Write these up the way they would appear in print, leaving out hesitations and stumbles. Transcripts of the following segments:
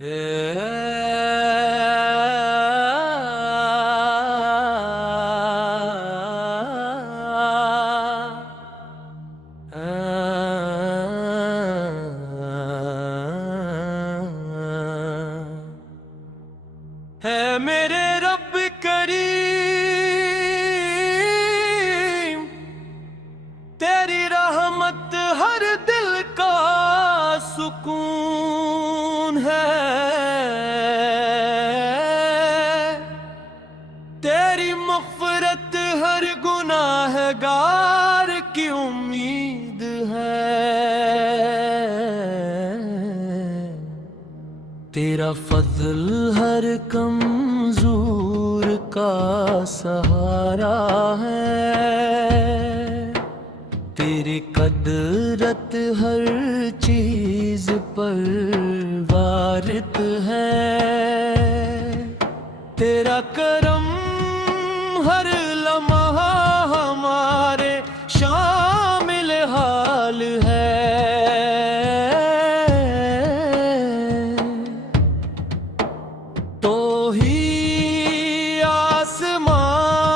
ہے میرے رب کریم، تیری رحمت ہر دل کا سکون ہے، تیری مغفرت ہر گناہ گار کی امید ہے، تیرا فضل ہر کمزور کا سہارا ہے، تیری قدرت ہر چیز پر وارد ہے، تیرا کرم ہر لمحہ ہمارے شامل حال ہے، تو ہی آسمانوں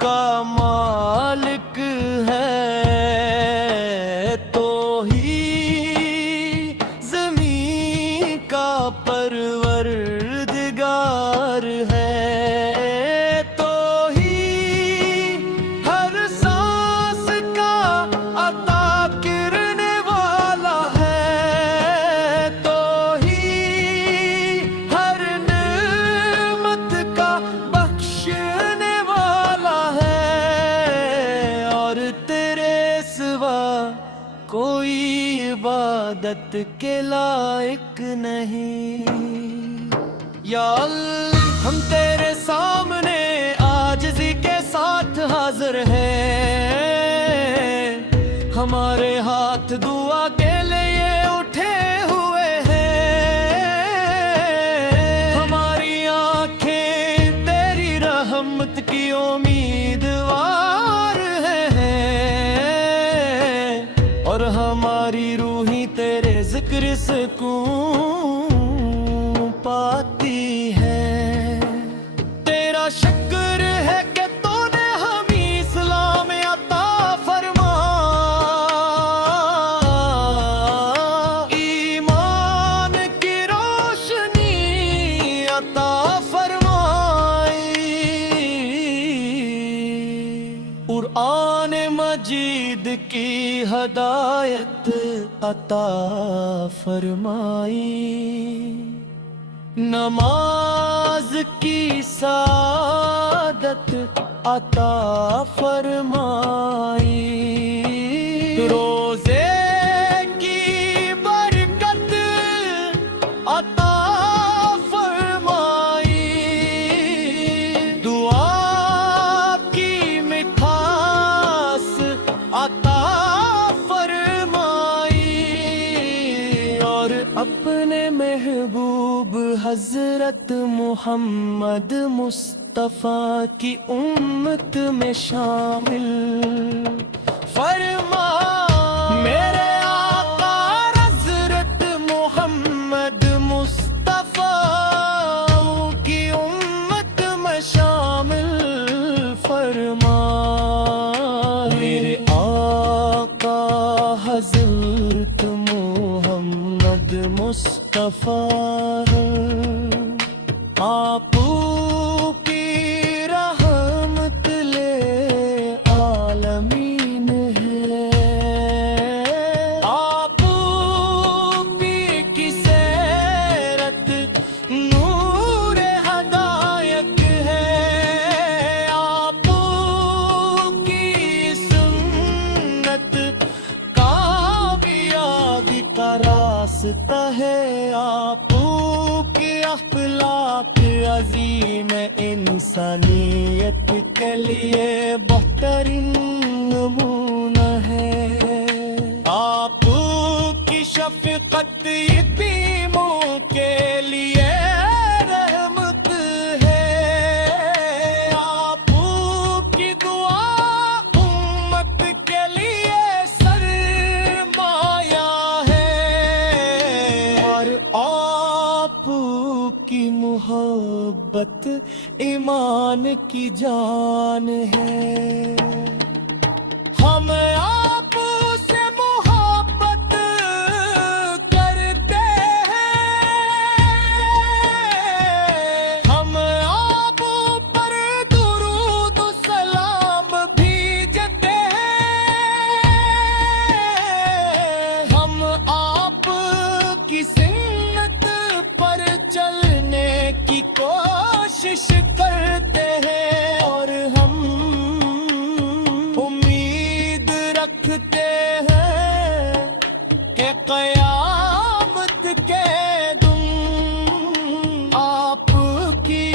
کا مالک ہے، تو ہی زمین کا پروردگار ہے، تو ہی ہر سانس کا عطا کرنے والا ہے، تو ہی ہر نعمت کا بخشنے والا ہے، اور تیرے سوا کوئی عبادت کے لائق نہیں۔ یا اللہ، ہم تیرے سامنے عاجزی کے ساتھ حاضر ہیں، ہمارے ہاتھ دعا کے لیے اٹھے ہوئے ہیں، ہماری آنکھیں تیری رحمت کی امیدوار ہیں، اور ہماری روحیں تیرے ذکر سکون پاتی ہے، تیرا شکر ہے کہ تو نے ہمیں اسلام عطا فرما، ایمان کی روشنی عطا فرمائی، قرآن مجید کی ہدایت عطا فرمائی، نماز کی سعادت عطا فرمائی، روزے کی برکت عطا فرمائی، دعا کی مٹھاس عطا فرمائی، اور اپنے محبوب حضرت محمد مصطفیٰ کی امت میں شامل فرما، میرے آقا حضرت محمد مصطفیٰ کی امت میں شامل فرما، میرے آقا حضرت محمد مصطفیٰ آپ کی رحمت لے عالمین ہے، آپ کی سیرت نور ہدایت ہے، آپ کی سنت کامیابی کا راستہ ہے، آپ کی اخلاق عظیم انسانیت کے لیے بہترین نمونہ ہے، آپ کی شفقت یتیموں کے لیے رحمت ہے، آپ کی دعا امت کے لیے سرمایہ ہے، اور की मोहब्बत ईमान की जान है। हम आप से मोहब्बत करते हैं, हम आप पर दुरूद सलाम भेजते हैं। हम आप की सुन्नत पर चलने की कोशिश करते हैं, और हम उम्मीद रखते हैं कि क़यामत के दिन आपकी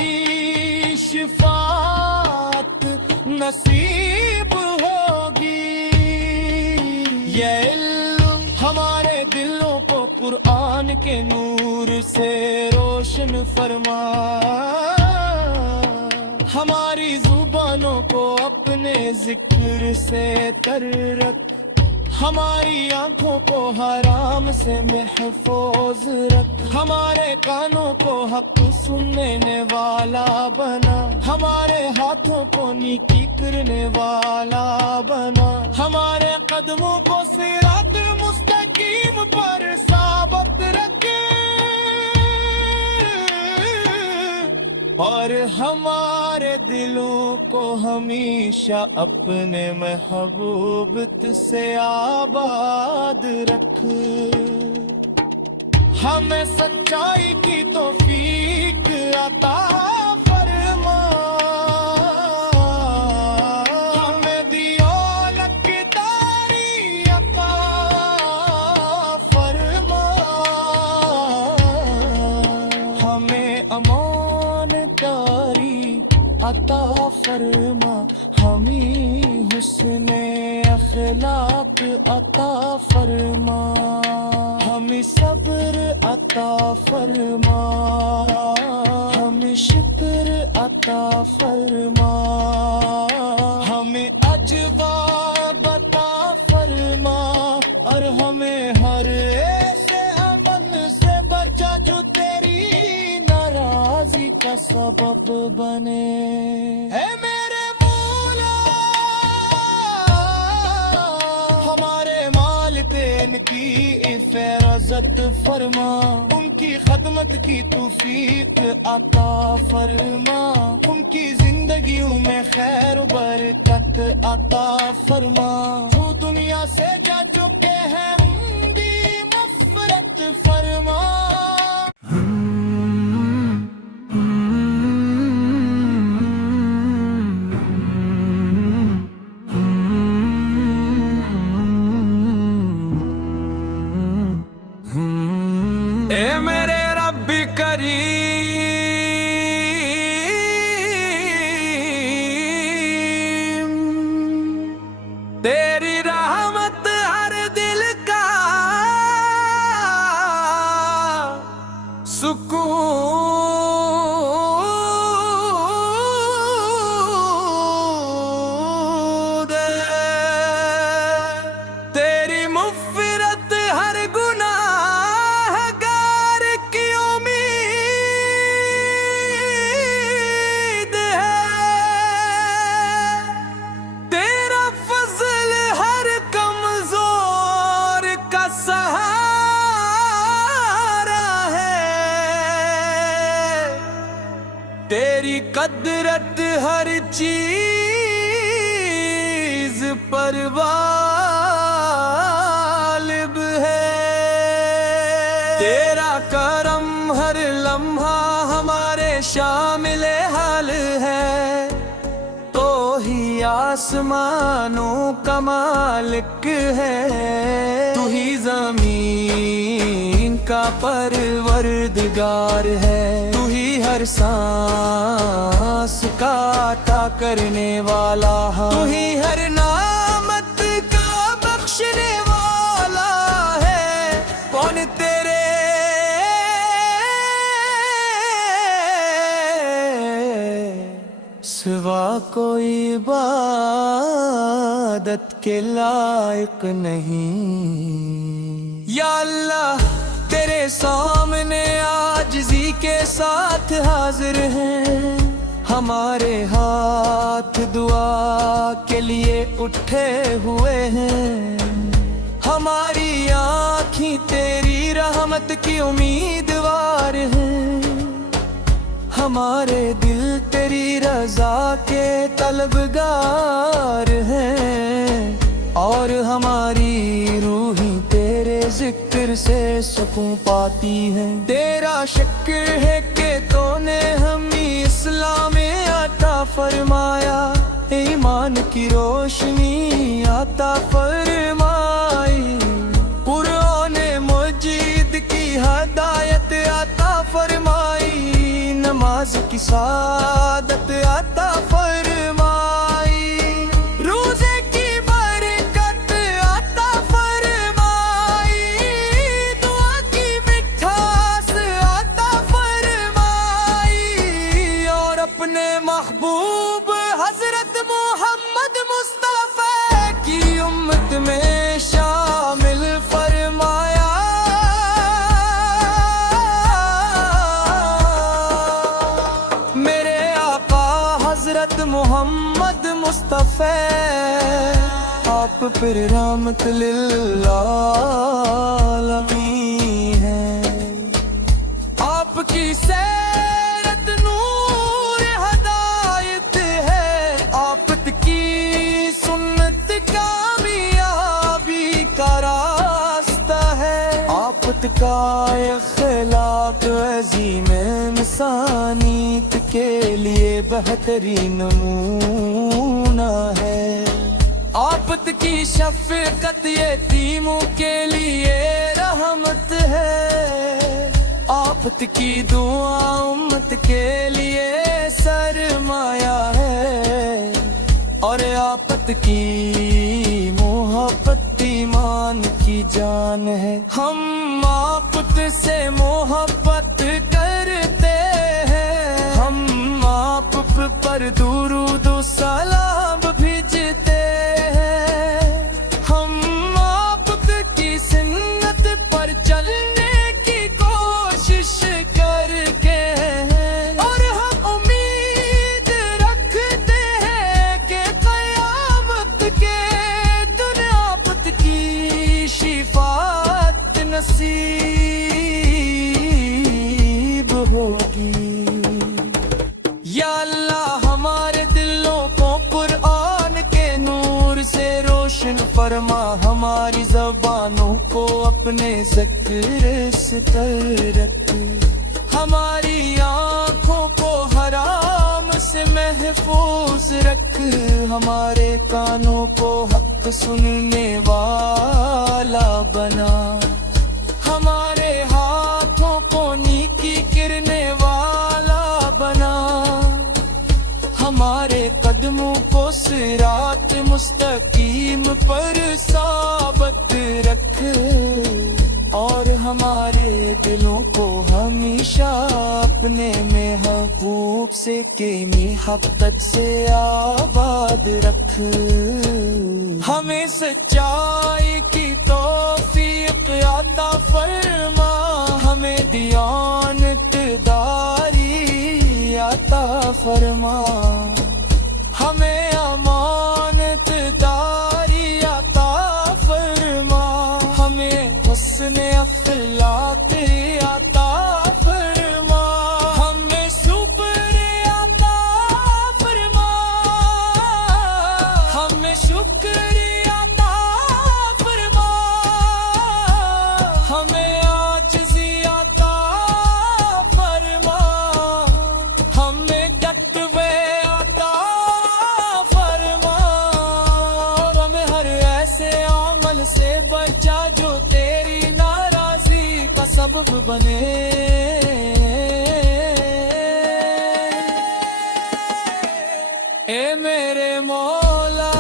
शिफाअत नसीब होगी। ये इल्म हमारे दिलों को कुरान के नूर से रोशन फरमा, हमारी जुबानों को अपने जिक्र से तर रख, हमारी आंखों को हराम से महफूज रख, हमारे कानों को हक सुनने वाला बना, हमारे हाथों को नेकी करने वाला बना, हमारे कदमों को सिरात मुस्तकीम पर साबित रखे, और हमारे दिलों को हमेशा अपने महबूब से आबाद रख। हमें सच्चाई की तौफीक अता फरमा, हमें दौलत की दारी अता फरमा, हमें अमानदारी अता फरमा, हमें हुस्न अखलाक अता फरमा, हमें सब्र अता फरमा, हमें शुक्र अता फरमा, हमें अजवाब अता फरमा, और हमें हर ऐसे अमल से बचा जो तेरी नाराज़ी का सबब बने। ऐ मेरे मौला, हमारे मालिदैन की इफ़्फ़त फरमा, उनकी खदमत की तौफीक अता फरमा, उनकी जिंदगियों में खैर बरकत अता फरमा। जो दुनिया से जा चुके हैं उनकी मग़फ़िरत फरमा। ए मेरे रब्बी करीम, तेरी रहमत हर दिल का सुकून दे, तेरी मुग़फ़िरत हर गुनाहगार की उम्मीद है, तेरा फज़ल हर कमज़ोर का सहारा है, तेरी कदरत हर चीज़ पर गालिब है, तेरा करम हर लम्हा हमारे शामिल हाल है, तो ही आसमानों का मालिक है, तू ही ज़मीन का परवरदिगार है, तू ही हर सांस का अता करने वाला है, तू ही हर नामत का बख्शने वाला है। कौन तेरे सिवा कोई इबादत के लायक नहीं। या अल्लाह तेरे सामने आज आजिज़ी के साथ हाजिर हैं, हमारे हाथ दुआ के लिए उठे हुए हैं, हमारी आँखें तेरी रहमत की उम्मीदवार हैं, हमारे दिल तेरी रज़ा के तलबगार हैं, और हमारी रूहें तेरे जिक्र से सुकून पाती हैं। तेरा शुक्र है कि तूने हमें इस्लाम में अता फरमाया, ईमान की रोशनी अता फरमाई, कुरान मजीद की हदायत अता फरमाई, नमाज की सादत अता फरमाई, रोज़े की बरकत अता फरमाई, दुआ की मिठास अता फरमाई, और अपने महबूब हजरत मोहम्मद मुस्तफा की उम्मत में शामिल फरमाया। मेरे आका हजरत मोहम्मद मुस्तफा आप पर रहमत लिल आलमीन है, आपकी सैरत नूर हदायत है, आपकी सुन्नत कामयाबी का रास्ता है, आपका इखलाक अज़ीम इंसानियत के लिए बेहतरीन नमूना है, आपत की शफ़क़त यतीमों के लिए रहमत है, आपत की दुआ उम्मत के लिए सरमाया है, और आपत की मोहब्बत ईमान की जान है। हम आपत से मोहब्बत करते हैं, हम आप पर दुरूद सलाम भेजते हैं, हम आपकी सुन्नत पर चलने की कोशिश करके हैं, और हम उम्मीद रखते हैं कि क़यामत के दिन आपत की शिफाअत नसीब होगी। या अल्लाह हमारे दिलों को कुरान के नूर से रोशन फरमा, हमारी ज़बानों को अपने ज़िक्र से तर रख, हमारी आँखों को हराम से महफूज रख, हमारे कानों को हक सुनने वाला बना, हमारे हाथों को नेकी करने वाला बना, हमारे कदमों को सिरात मुस्तकीम पर साबित रख, और हमारे दिलों को हमेशा अपने महबूब से के मोहब्बत से आबाद रख, हमें सच्चाई की तौफीक अता फरमा, हमें दियानतदारी अता फरमा, हमें अमानतदारी अता फरमा, हमें हुस्न अखलाक अता फरमा, हमें शुक्र अता फरमा, हमें शुक्र अता फरमा, हमें आजिज़ी अता फरमा, हमें तक़वा अता फरमा, और हमें हर ऐसे अमल से बचा जो तेरी नाराज़ी का सबब बने। ए मेरे मौला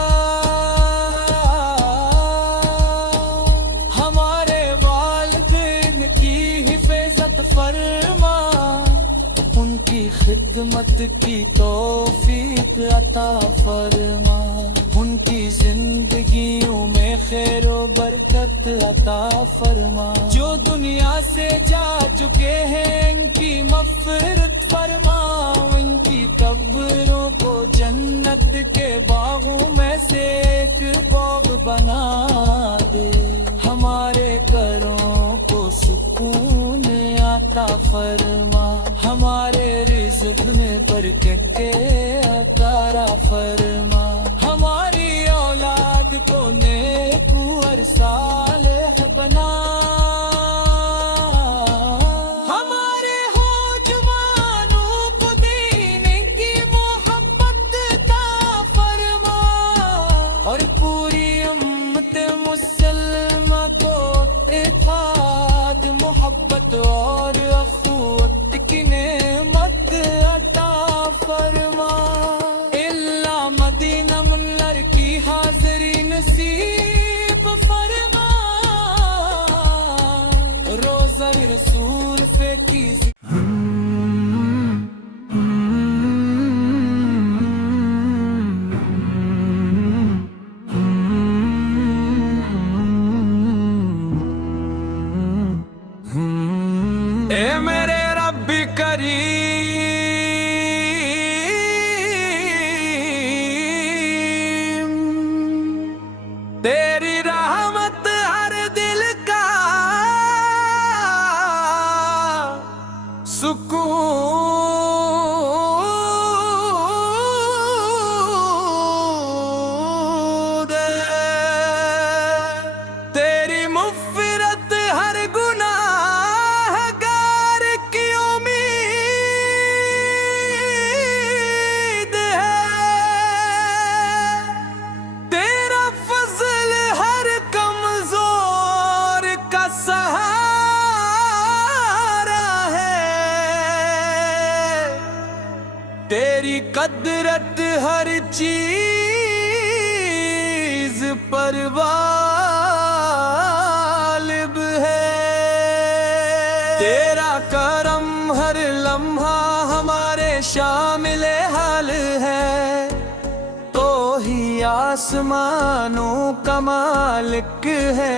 हमारे वालिदैन की हिफाज़त फरमा, उनकी खिदमत की तौफीक अता फरमा, उनकी जिंदगियों में खैर व बरकत अता फरमा, जो दुनिया से जा चुके हैं इनकी मग़फ़िरत फरमा, इनकी कब्रों को जन्नत के बागों में से एक बाग बना दे। हमारे घरों को सुकून आता फरमा, हमारे रिज़्क़ में बरकत अता फरमा, हमारी औलाद को नेक और सालेह बना, हमारे नौजवानों को दीन की मोहब्बत अता फरमा, और पूरी उम्मत मुसलमा को इत्तेहाद मोहब्बत और अख़ुवत की नेमत अता फरमा। इल्ला मदीना मुनव्वर की हाज़री नसीब फरमा, रोज़ा रसूल पे की ए मेरे रब्बी करीम, तेरी रहमत हर दिल का सुकून दे, तेरी मग़फ़िरत हर गुनाहगार की उम्मीद है, तेरा फज़ल हर कमज़ोर का सहारा है, तेरी क़दरत हर चीज़ पर गालिब है, तेरा करम हर लम्हा हमारे शामिल हाल है, तो ही आसमानों का मालिक है,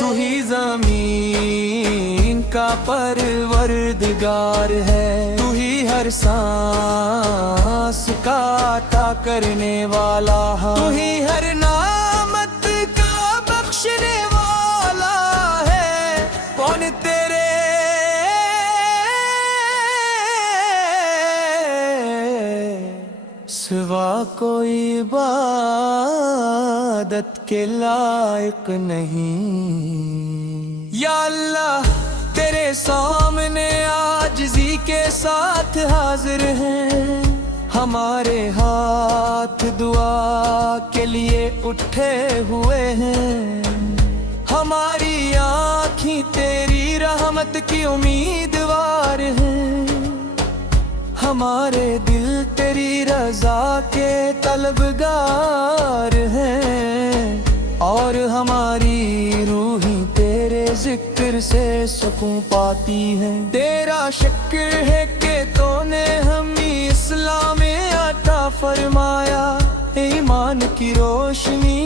तू ही ज़मीन का परवरदिगार है, तू ही हर सांस का अता करने वाला है, तू ही हर नामत का बख्शने वाला है, कौन तेरे सिवा कोई इबादत के लायक नहीं। या अल्लाह तेरे सामने आजिज़ी के साथ हाजिर हैं, हमारे हाथ दुआ के लिए उठे हुए हैं, हमारी आँखें तेरी रहमत की उम्मीदवार हैं, हमारे दिल तेरी रज़ा के तलबगार हैं, और हमारी रूहें तेरे ज़िक्र से सुकून पाती है। तेरा शुक्र है कि तूने हमें इस्लाम अता फरमाया, ईमान की रोशनी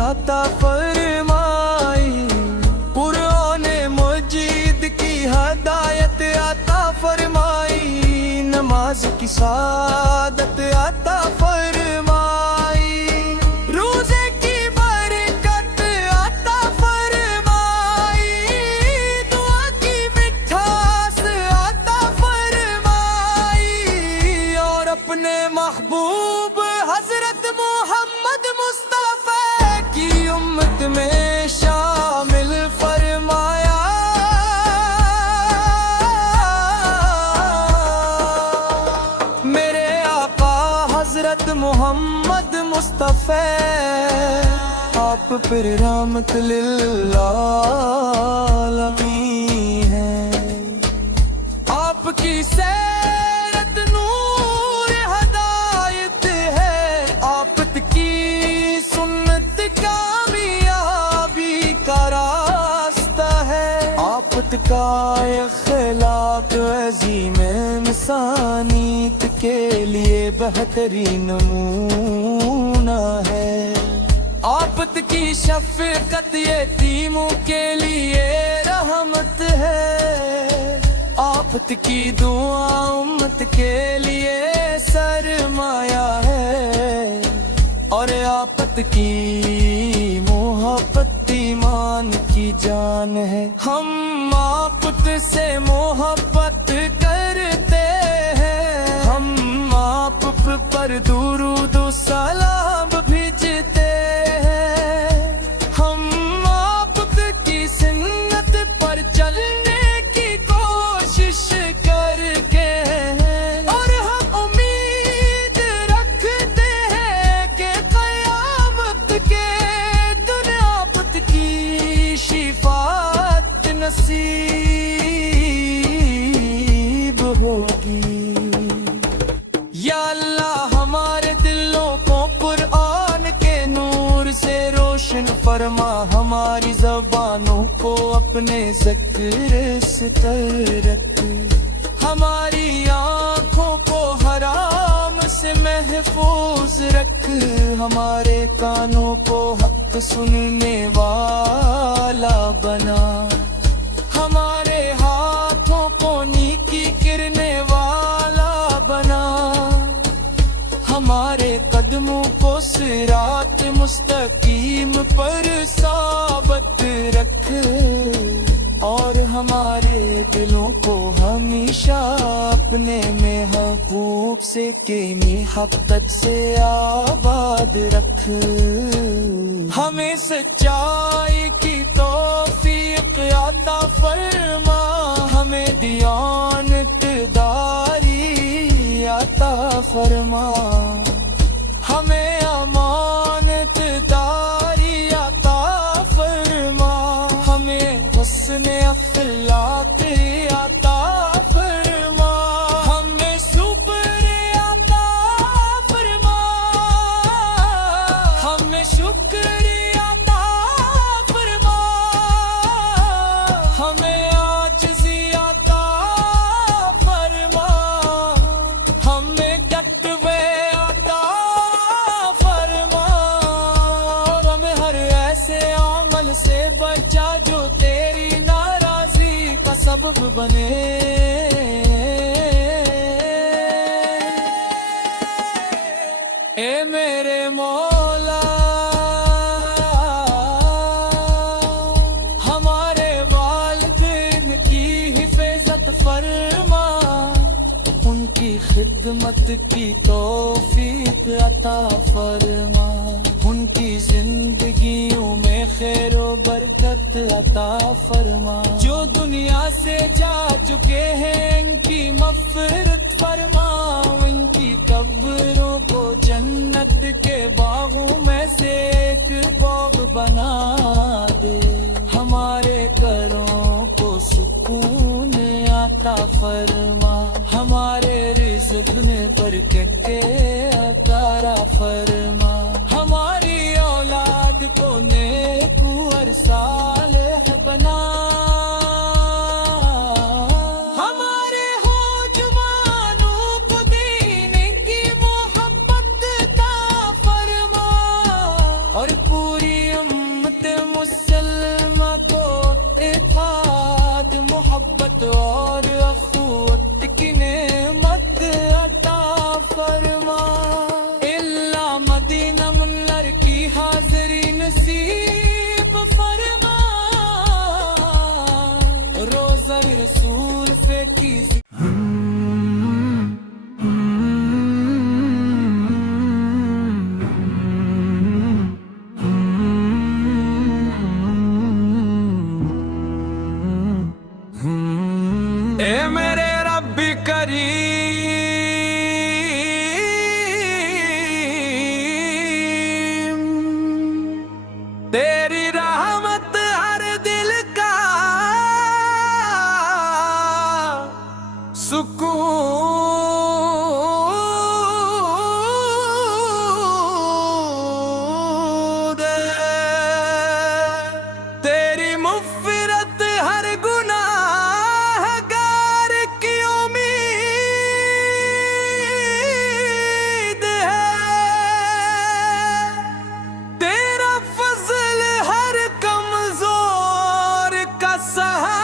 अता फरमाई, कुरान मजीद की हदायत अता फरमाई, नमाज की सादत अता फरमाई, रोज़े की बरकत अता फरमाई, दुआ की मिठास अता फरमाई, और अपने महबूब हज़रत मोहम्मद मुस्तफ़ा की उम्मत में शामिल फरमाया। मेरे आका हज़रत मोहम्मद मुस्तफ़ा आप पर रहमत लिल आलमीन है, आपकी सैरत नूर हदायत है, आपकी सुन्नत कामयाबी का रास्ता है, आपका अखलाक अज़ीम इंसानियत के लिए बेहतरीन नमूना है, आफत की शफ़क़त यतीमों के लिए रहमत है, आफत की दुआ उम्मत के लिए सरमाया है, और आफत की मोहब्बत ईमान की जान है। हम आफत से मोहब्बत करते हैं, हम आप पर दुरूद सलाम भेजते हैं, हम आपकी सुन्नत पर चलने की कोशिश करके हैं, और हम उम्मीद रखते हैं कि क़यामत के दिन आफत की शिफात नसीब होगी। या अल्लाह हमारे दिलों को कुरान के नूर से रोशन फरमा, हमारी ज़बानों को अपने ज़िक्र से तर रख, हमारी आँखों को हराम से महफूज रख, हमारे कानों को हक सुनने वाला बना, हमारे हाथों को नेकी करने वाला बना, हमारे कदमों को सिरात मुस्तकीम पर साबित रख, और हमारे दिलों को हमेशा अपने महबूब से के मोहब्बत से आबाद रख। हमें सच्चाई की तौफीक अता फरमा, हमें दियानतदारी अता फरमा, हमें अमानतदारी अता फरमा, हमें हुस्न अखलाक अता फरमा, हमें शुक्र अता फरमा, हमें शुक्र अता फरमा, हमें आजिज़ी अता फरमा, हमें तक़वा अता फरमा, और हमें हर ऐसे अमल से बचा जो तेरी नाराज़ी का सबब बने। ए मेरे मौला हमारे वालिदैन की हिफाजत फरमा, उनकी खिदमत की तौफीक अता फरमा, उनकी जिंदगियों में खैर व बरकत अता फरमा, जो दुनिया से जा चुके हैं इनकी मग़फ़िरत फरमा, इनकी कब्रों को जन्नत के बागों में से एक बाग बना दे, हमारे घरों को सुकून अता फरमा, हमारे रिज़्क़ में बरकत अता फरमा, हमारी औलाद को नेक और सालेह बना, हमारे नौजवानों को दीन की मोहब्बत अता फरमा, और पूरी उम्मत मुसलमा को इत्तेहाद मोहब्बत और अख़ुवत की नेमत अता फरमा। इल्ला मदीना मुनव्वर की हाज़री नसीब फरमा, रोज़ा रसूल पे की ए मेरे रब्बी करीम, तेरी रहमत हर दिल का सुकून दे, तेरी मुग़फ़िरत हर गुनाहगार की उम्मीद है, तेरा फज़ल हर कमज़ोर का सहारा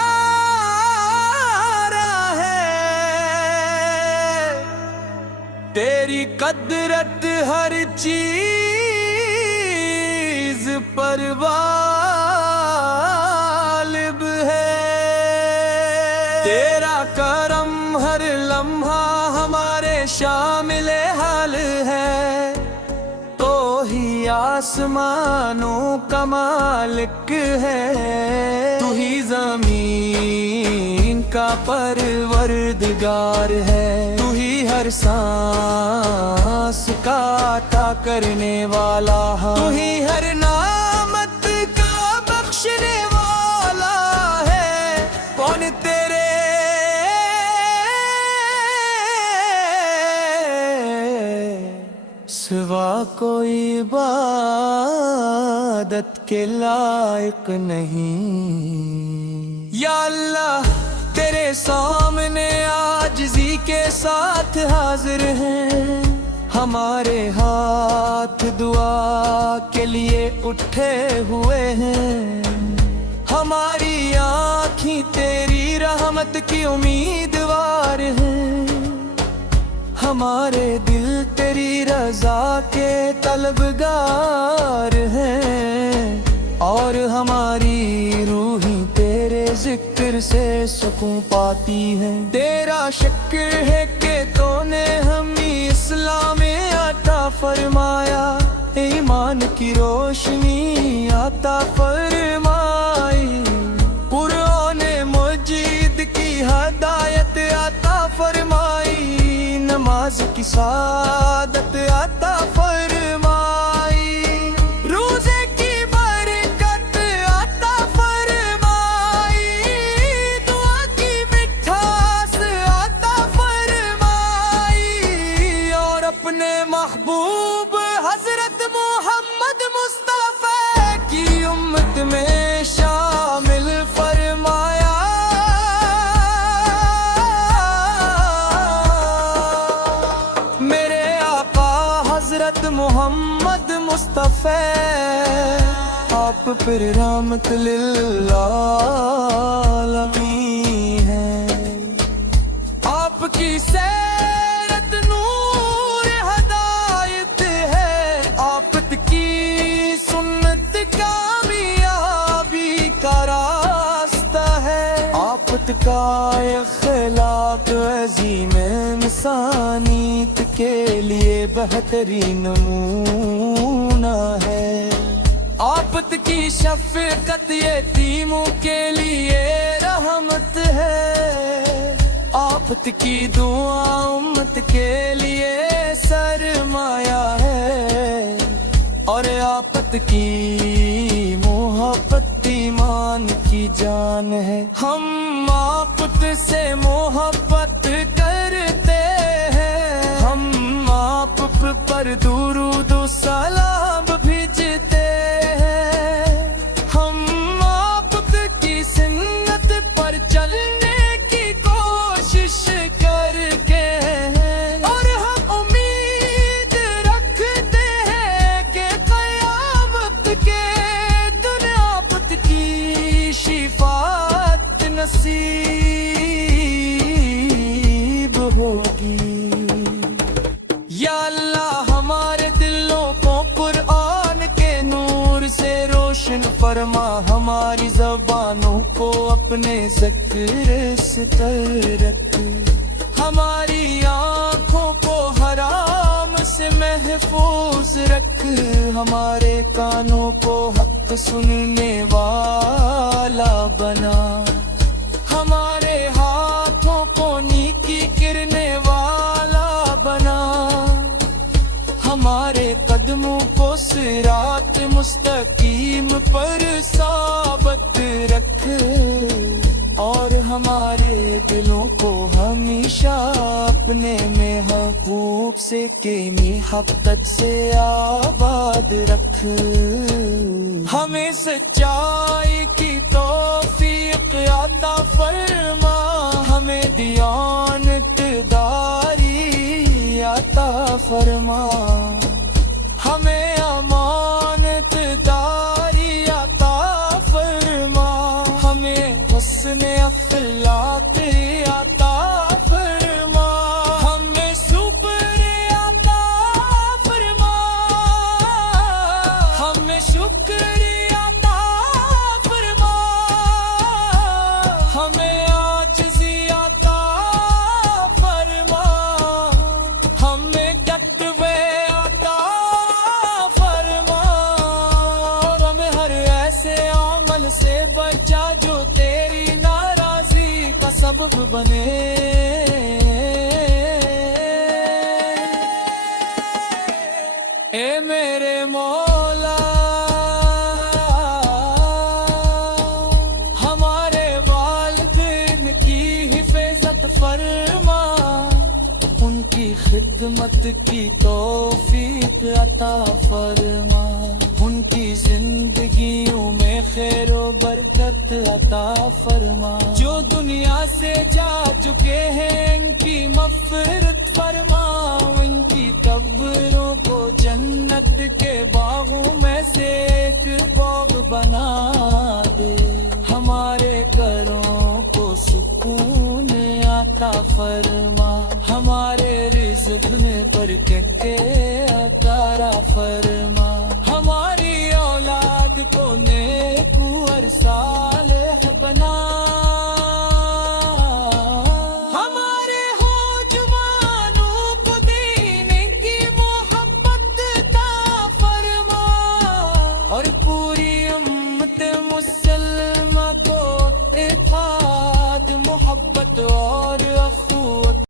तेरी कदरत हर चीज पर गालिब है, तेरा करम हर लम्हा हमारे शामिल हाल है। तो ही आसमानों का मालिक है, तू ही जमीन का परवरदिगार है। तू ही हर सांस का अता करने वाला है, तू ही हर नामत का बख्शने वाला है। कौन तेरे सिवा कोई इबादत के लायक नहीं। या अल्लाह तेरे सामने आजिज़ी के साथ हाजिर हैं, हमारे हाथ दुआ के लिए उठे हुए हैं। हमारी आँखें तेरी रहमत की उम्मीदवार हैं, हमारे दिल तेरी रजा के तलबगार हैं। और हमारी रूहें तेरे जिक्र से सुकून पाती है। तेरा शुक्र है कि तूने हमें इस्लाम में अता फरमाया, ईमान की रोशनी अता फरमाई। कुरान मजीद की हदायत अता फरमाई, नमाज की सादत अता फरमाई। रोज़े की बरकत अता फरमाई, दुआ की मिठास अता फरमाई। और अपने महबूब हजरत मोहम्मद मुस्तफा की उम्मत में शामिल फरमाया। मेरे आका हजरत मोहम्मद मुस्तफा आप पर रहमत लिल आलमीन है। आपकी सैरत नूर हदायत है, आपकी सुन्नत कामयाबी का रास्ता है। आपत का इखलाक अज़ीम इंसानियत के लिए बेहतरीन नमूना है। आपत की शफ़क़त यतीमों के लिए रहमत है, आपत की दुआ उम्मत के लिए सरमाया है। और आपत की मोहब्बत ईमान की जान है। हम आपत से मोहब्बत करते हैं, हम आप पर दुरूद सलाम भेजते हैं। हम आप की सुन्नत पर चलने की कोशिश करके हैं। और हम उम्मीद रखते हैं कि क़यामत के दिन आपत की शिफात नसीब होगी। या अल्लाह हमारे दिलों को कुरान के नूर से रोशन फरमा, हमारी ज़बानों को अपने ज़िक्र से तर रख। हमारी आँखों को हराम से महफूज रख, हमारे कानों को हक सुनने वाला बना। हमारे हाथों को नेकी करने वाला बना, हमारे कदमों को सिरात मुस्तकीम पर साबित रख। और हमारे दिलों को हमेशा अपने महबूब से के मोहब्बत से आबाद रख। हमें सच्चाई की तौफीक अता फरमा, हमें दियानतदारी अता फरमा। हमें अमानतदारी अता फरमा, हमें हुस्न अखलाक अता फरमा। हमें सुब्र بنے اے میرے مولا ہمارے والدین کی حفاظت فرما ان کی خدمت کی توفیق عطا فرما ان کی زندگیوں میں خیر و برکت عطا فرما جو دنیا سے جا چکے ہیں ان کی مغفرت فرما ان کی قبروں کو جنت کے باغوں میں سے ایک باغ بنا دے ہمارے گھروں کو سکون عطا فرما ہمارے رزق میں برکت عطا فرما